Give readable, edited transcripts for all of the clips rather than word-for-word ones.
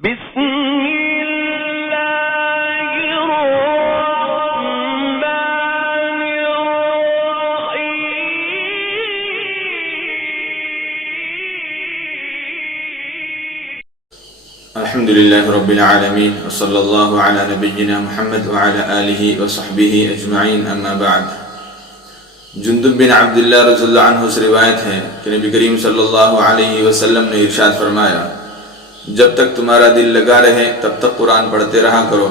بسم اللہ الرحمن الرحیم الحمد للہ رب العالمین وصلی اللہ علی نبینا محمد وعلی آلہ وصحبہ اجمعین اما بعد۔ جندب بن عبداللہ رضی اللہ عنہ سے روایت ہے کہ نبی کریم صلی اللہ علیہ وسلم نے ارشاد فرمایا، جب تک تمہارا دل لگا رہے تب تک قرآن پڑھتے رہا کرو،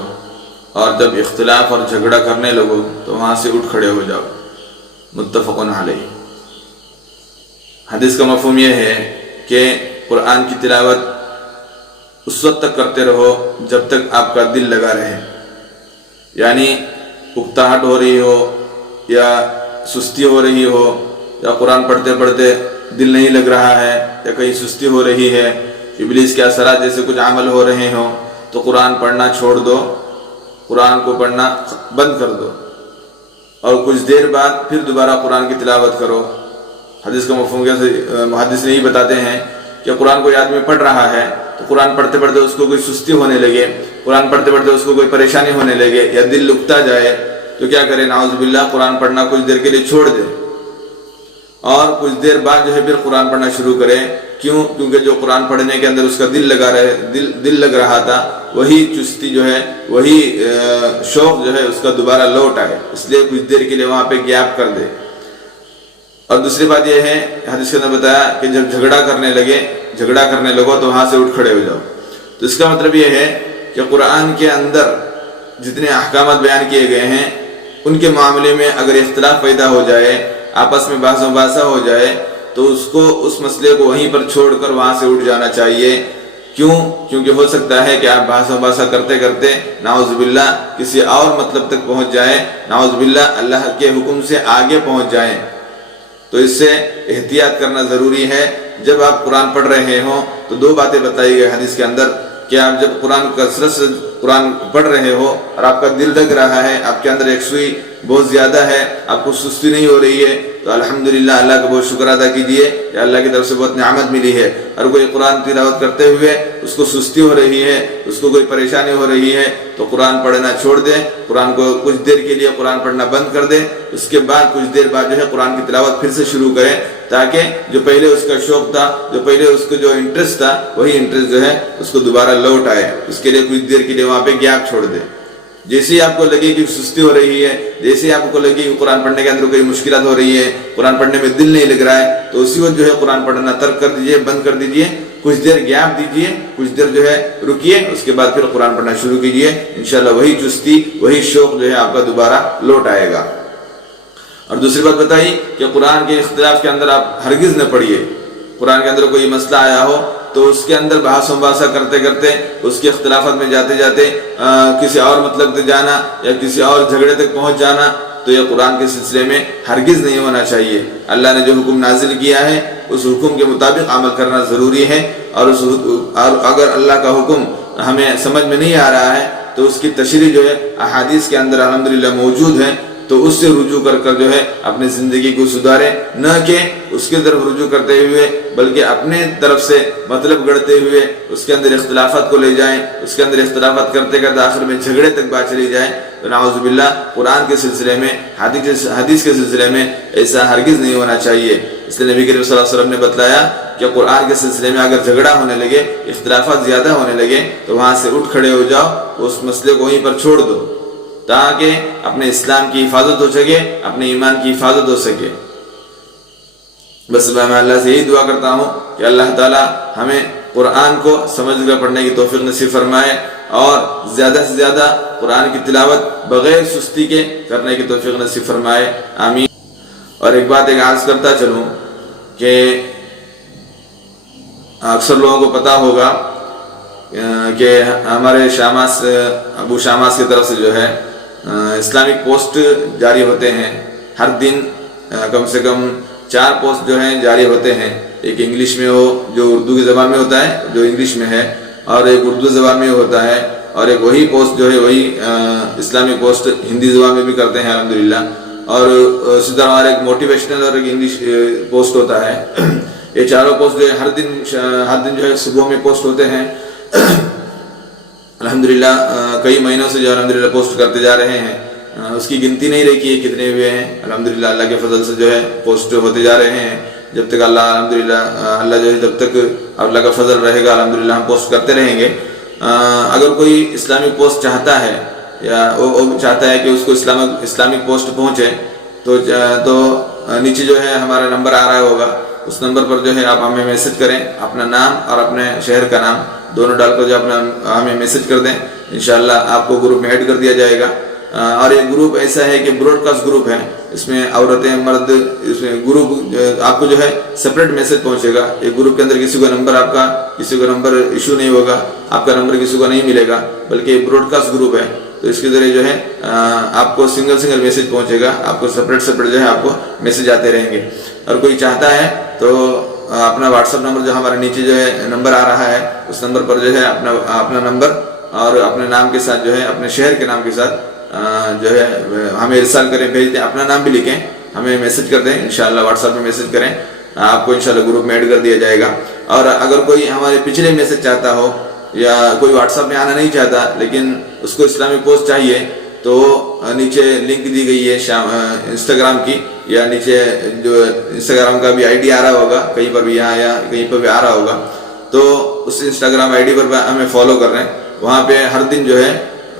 اور جب اختلاف اور جھگڑا کرنے لگو تو وہاں سے اٹھ کھڑے ہو جاؤ۔ متفق علیہ۔ حدیث کا مفہوم یہ ہے کہ قرآن کی تلاوت اس وقت تک کرتے رہو جب تک آپ کا دل لگا رہے، یعنی اکتاہٹ ہو رہی ہو یا سستی ہو رہی ہو یا قرآن پڑھتے پڑھتے دل نہیں لگ رہا ہے یا کہیں سستی ہو رہی ہے، ابلیس کے اثرات جیسے کچھ عمل ہو رہے ہوں، تو قرآن پڑھنا چھوڑ دو، قرآن کو پڑھنا بند کر دو اور کچھ دیر بعد پھر دوبارہ قرآن کی تلاوت کرو۔ حدیث کا مفہوم کیسے محدث نہیں بتاتے ہیں کہ قرآن کوئی آدمی پڑھ رہا ہے تو قرآن پڑھتے پڑھتے اس کو کوئی سستی ہونے لگے، قرآن پڑھتے پڑھتے اس کو کوئی پریشانی ہونے لگے یا دل لکتا جائے تو کیا کرے؟ نعوذ باللہ قرآن پڑھنا کچھ دیر کے لیے چھوڑ دے اور کچھ دیر بعد جو ہے پھر قرآن پڑھنا شروع کرے۔ کیونکہ جو قرآن پڑھنے کے اندر اس کا دل لگ رہا تھا، وہی چستی جو ہے، وہی شوق جو ہے اس کا دوبارہ لوٹ آئے، اس لیے کچھ دیر کے لیے وہاں پہ گیپ کر دے۔ اور دوسری بات یہ ہے، حدیث کے اندر بتایا کہ جب جھگڑا کرنے لگو تو وہاں سے اٹھ کھڑے ہو جاؤ۔ تو اس کا مطلب یہ ہے کہ قرآن کے اندر جتنے احکامات بیان کیے گئے ہیں ان کے معاملے میں اگر اختلاف پیدا ہو جائے، آپس میں بحث و مباحثہ ہو جائے، تو اس مسئلے کو وہیں پر چھوڑ کر وہاں سے اٹھ جانا چاہیے۔ کیونکہ ہو سکتا ہے کہ آپ بحث و مباحثہ کرتے کرتے نعوذ باللہ کسی اور مطلب تک پہنچ جائیں، نعوذ باللہ اللہ کے حکم سے آگے پہنچ جائیں۔ تو اس سے احتیاط کرنا ضروری ہے۔ جب آپ قرآن پڑھ رہے ہوں تو دو باتیں بتائی گئی حدیث کے اندر کہ آپ جب کثرت سے قرآن پڑھ رہے ہو اور آپ کا دل لگ رہا ہے، آپ کے اندر یکسوئی بہت زیادہ ہے، آپ کو سستی نہیں ہو رہی ہے، تو الحمدللہ اللہ کا بہت شکر ادا کیجئے کہ اللہ کی طرف سے بہت نعمت ملی ہے۔ اور کوئی قرآن تلاوت کرتے ہوئے اس کو سستی ہو رہی ہے، اس کو کوئی پریشانی ہو رہی ہے، تو قرآن پڑھنا چھوڑ دے، قرآن کو کچھ دیر کے لیے قرآن پڑھنا بند کر دے، اس کے بعد کچھ دیر بعد جو ہے قرآن کی تلاوت پھر سے شروع کرے، تاکہ جو پہلے اس کا شوق تھا، جو پہلے اس کو جو انٹرسٹ تھا، وہی انٹرسٹ جو ہے اس کو دوبارہ لوٹ آئے۔ اس کے لیے کچھ دیر کے لیے وہاں پہ گیپ چھوڑ دے۔ جیسے ہی آپ کو لگے کہ سستی ہو رہی ہے، جیسے ہی آپ کو لگے کہ قرآن پڑھنے کے اندر کوئی مشکلات ہو رہی ہے، قرآن پڑھنے میں دل نہیں لگ رہا ہے، تو اسی وقت جو ہے قرآن پڑھنا ترک کر دیجئے، بند کر دیجئے، کچھ دیر گیپ دیجئے، کچھ دیر جو ہے رکیے، اس کے بعد پھر قرآن پڑھنا شروع کیجئے۔ انشاءاللہ وہی چستی، وہی شوق جو ہے آپ کا دوبارہ لوٹ آئے گا۔ اور دوسری بات بتائی کہ قرآن کے اختلاف کے اندر آپ ہرگز نہ پڑھیے۔ قرآن کے اندر کوئی مسئلہ آیا ہو تو اس کے اندر بحث و مباحثہ کرتے کرتے، اس کے اختلافات میں جاتے جاتے کسی اور مطلب تک جانا یا کسی اور جھگڑے تک پہنچ جانا، تو یہ قرآن کے سلسلے میں ہرگز نہیں ہونا چاہیے۔ اللہ نے جو حکم نازل کیا ہے اس حکم کے مطابق عمل کرنا ضروری ہے، اور اگر اللہ کا حکم ہمیں سمجھ میں نہیں آ رہا ہے تو اس کی تشریح جو ہے احادیث کے اندر الحمدللہ موجود ہے، تو اس سے رجوع کر جو ہے اپنی زندگی کو سدھارے، نہ کہ اس کی طرف رجوع کرتے ہوئے بلکہ اپنے طرف سے مطلب گڑھتے ہوئے اس کے اندر اختلافات کو لے جائیں، اس کے اندر اختلافات کرتے کرتے آخر میں جھگڑے تک بات چلی جائے۔ تو نعوذ باللہ قرآن کے سلسلے میں، حدیث کے سلسلے میں ایسا ہرگز نہیں ہونا چاہیے۔ اس لیے نبی کریم صلی اللہ علیہ وسلم نے بتلایا کہ قرآن کے سلسلے میں اگر جھگڑا ہونے لگے، اختلافات زیادہ ہونے لگے، تو وہاں سے اٹھ کھڑے ہو جاؤ، اس مسئلے کو وہیں پر چھوڑ دو، تاکہ اپنے اسلام کی حفاظت ہو سکے، اپنے ایمان کی حفاظت ہو سکے۔ بس میں اللہ سے یہی دعا کرتا ہوں کہ اللہ تعالی ہمیں قرآن کو سمجھ کر پڑھنے کی توفیق نصیب فرمائے اور زیادہ سے زیادہ قرآن کی تلاوت بغیر سستی کے کرنے کی توفیق نصیب فرمائے، آمین۔ اور ایک بات عرض کرتا چلوں کہ اکثر لوگوں کو پتہ ہوگا کہ ہمارے ابو شاماس کی طرف سے جو ہے اسلامک پوسٹ جاری ہوتے ہیں، ہر دن کم سے کم 4 پوسٹ جو ہیں جاری ہوتے ہیں۔ ایک انگلش میں ہو جو اردو کی زبان میں ہوتا ہے، جو انگلش میں ہے، اور ایک اردو زبان میں ہوتا ہے، اور ایک وہی پوسٹ جو ہے وہی اسلامک پوسٹ ہندی زبان میں بھی کرتے ہیں الحمدللہ۔ اور اسی طرح ہمارا ایک موٹیویشنل اور ایک انگلش پوسٹ ہوتا ہے۔ یہ چاروں پوسٹ جو ہے ہر دن جو ہے صبح میں پوسٹ ہوتے ہیں، الحمدللہ کئی مہینوں سے جو الحمدللہ پوسٹ کرتے جا رہے ہیں، اس کی گنتی نہیں رہی کہ کتنے ہوئے ہیں. الحمدللہ اللہ کے فضل سے جو ہے پوسٹ ہوتے جا رہے ہیں. جب تک اللہ الحمدللہ اللہ جو ہے جب تک اللہ کا فضل رہے گا الحمدللہ ہم پوسٹ کرتے رہیں گے. اگر کوئی اسلامک پوسٹ چاہتا ہے یا وہ چاہتا ہے کہ اس کو اسلامک پوسٹ پہنچے تو نیچے جو ہے ہمارا نمبر آ رہا ہوگا، اس نمبر پر جو ہے آپ ہمیں میسج کریں، اپنا نام اور اپنے شہر کا نام دونوں ڈال کر جو اپنا ہمیں میسج کر دیں، انشاءاللہ آپ کو گروپ میں ایڈ کر دیا جائے گا. اور یہ گروپ ایسا ہے کہ براڈ کاسٹ گروپ ہے، اس میں عورتیں مرد، اس میں گروپ آپ کو جو ہے سپریٹ میسج پہنچے گا. ایک گروپ کے اندر کسی کو نمبر ایشو نہیں ہوگا، آپ کا نمبر کسی کو نہیں ملے گا، بلکہ یہ براڈ کاسٹ گروپ ہے. تو اس کے ذریعے جو ہے آپ کو سنگل میسج پہنچے گا، آپ کو سپریٹ جو ہے آپ کو میسج آتے رہیں گے. اور کوئی چاہتا ہے تو اپنا واٹس ایپ نمبر جو ہمارے نیچے جو ہے نمبر آ رہا ہے، اس نمبر پر جو ہے اپنا نمبر اور اپنے نام کے ساتھ جو ہے اپنے شہر کے نام کے ساتھ جو ہے ہمیں ارسال کریں، بھیج دیں. اپنا نام بھی لکھیں، ہمیں میسج کر دیں، انشاءاللہ واٹس ایپ میں میسج کریں، آپ کو انشاءاللہ گروپ میں ایڈ کر دیا جائے گا. اور اگر کوئی ہمارے پچھلے میسج چاہتا ہو یا کوئی واٹس ایپ میں آنا نہیں چاہتا لیکن اس کو اسلامک پوسٹ چاہیے تو نیچے لنک دی گئی ہے انسٹاگرام کی، یا نیچے جو انسٹاگرام کا بھی آئی ڈی آ رہا ہوگا، کہیں پر بھی یہاں یا کہیں پر بھی آ رہا ہوگا، تو اس انسٹاگرام آئی ڈی پر ہمیں فالو کر رہے ہیں. وہاں پہ ہر دن جو ہے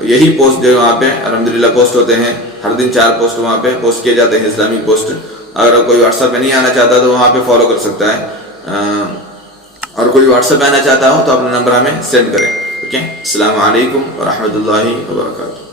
یہی پوسٹ جو ہے وہاں پہ الحمدللہ پوسٹ ہوتے ہیں. ہر دن 4 پوسٹ وہاں پہ پوسٹ کیے جاتے ہیں اسلامک پوسٹ. اگر کوئی واٹس ایپ پہ نہیں آنا چاہتا تو وہاں پہ فالو کر سکتا ہے، اور کوئی واٹس ایپ پہ آنا چاہتا ہو تو اپنا نمبر ہمیں سینڈ کریں. ٹھیک ہے. السلام علیکم ورحمۃ اللہ وبرکاتہ.